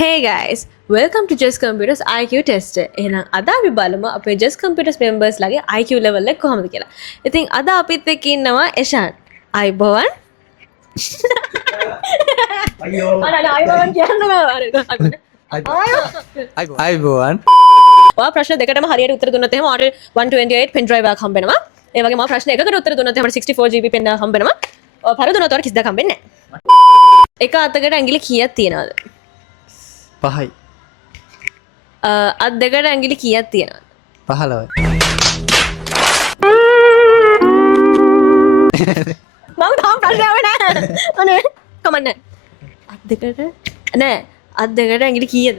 Hey guys, welcome to Just Computers IQ test. එහෙනම් අද අපි බලමු අපේ Just Computers members ලගේ IQ level එක කොහොමද කියලා. ඉතින් අද අපිත් එක්ක ඉන්නවා එෂාන්. අයිබෝවන්. අයියෝ අයිබෝවන් කියන්න බෑ. අයිබෝවන් ඔයා ප්‍රශ්න දෙකටම හරියට උත්තර දුන්නොත් එහෙම ඔයාට 128 pen drive එකක් හම්බ වෙනවා. ඒ වගේම ඔයා ප්‍රශ්න එකකට උත්තර දුන්නොත් එහෙම 64 GB pen හම්බ වෙනවා. ඔයා පරදුනොත් ඔයාට 32ක් හම්බෙන්නේ නැහැ. එක අතකට ඇඟිලි කීයක් තියනවද? 5යි අත් දෙකට ඇඟිලි කීයක් තියනවද? 15යි මම තාම ප්‍රශ්න ආවේ නැහැ. අනේ කමන්නේ. අත් දෙකට නෑ අත් දෙකට ඇඟිලි කීයද?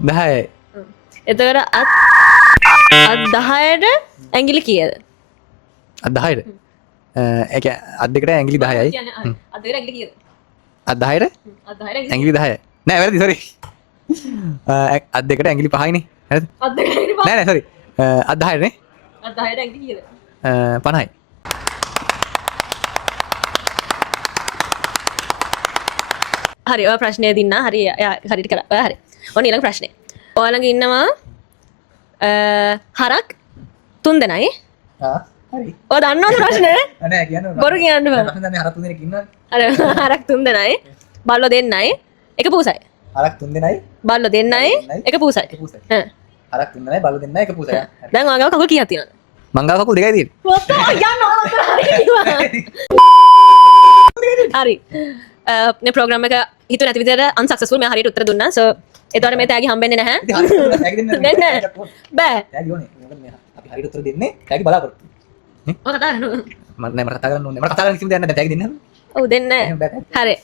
10යි එතකොට අත් 10ට ඇඟිලි කීයද? අත් 10ට ඒක අත් දෙකට ඇඟිලි 10යි අත් දෙකට ඇඟිලි කීයද? අත් 10ට අත් 10ට ඇඟිලි ඇඟිලි 10යි නෑ වැරදි සෝරි අත් දෙකට ඇඟිලි 5යිනේ හරිද අත් දෙකට ඇඟිලි නෑ නෑ සෝරි අත් 10ට නේ අත් 10ට ඇඟිලි කීයද? 50යි හරි ඔය ප්‍රශ්නය දින්න හරි හරිට කරා. ඔය හරි. ඔන්න ඊළඟ ප්‍රශ්නේ. ඔයාලඟ ඉන්නවා හරක් 3 දෙනයි. හරි ඔය දන්නවද ප්‍රශ්නේ? නෑ කියන්න බොරු කියන්න බෑ. මම දන්නේ හරක් 3 දෙනෙක් ඉන්නවනේ අර හරක් 3 දෙනයි. බල්ලෝ දෙන්නයි. එක පූසයි. හරක් 3 දෙනයි බල්ලෝ දෙන්නයි. එක පූසයි. එක පූසයි හ්ම්. හරක් 3 දෙනයි බලු දෙන්නයි එක පූසයි දැන් ඔයාගාව කකුල් කීයක් තියෙනවද? මංගාව කකුල් දෙකයි තියෙන්නේ හරි මේ ප්‍රෝග්‍රෑම් එක හිතුව නැති විදිහට අන්සක්සස්ෆුල් මම හරියට උත්තර දුන්නා සෝ එතකොට මේ තෑගි හම්බෙන්නේ නැහැ ඉතින් හරි තෑගි දෙන්න දෙන්න බෑ තෑගි ඕනේ මොකද මේ අපි හරියට උත්තර දෙන්නේ තෑගි බලාපොරොත්තු ඔය කතා කරනවා මම නෑ මට කතා කරන්න ඕනේ මට කතා කරන්න කිසිම දෙයක් නැහැ තෑගි දෙන්න ඔව් දෙන්න හරි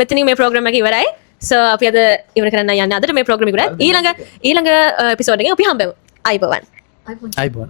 මෙතනින් මේ ප්‍රෝග්‍රෑම් එක ඉවරයි සෝ අපි අද ඉවර කරන්න යන්නේ අදට මේ ප්‍රෝග්‍රෑම් එක ඉවරයි ඊළඟ එපිසෝඩ් එකෙන් අපි හම්බෙමු අයිබෝවන් අයිබෝන්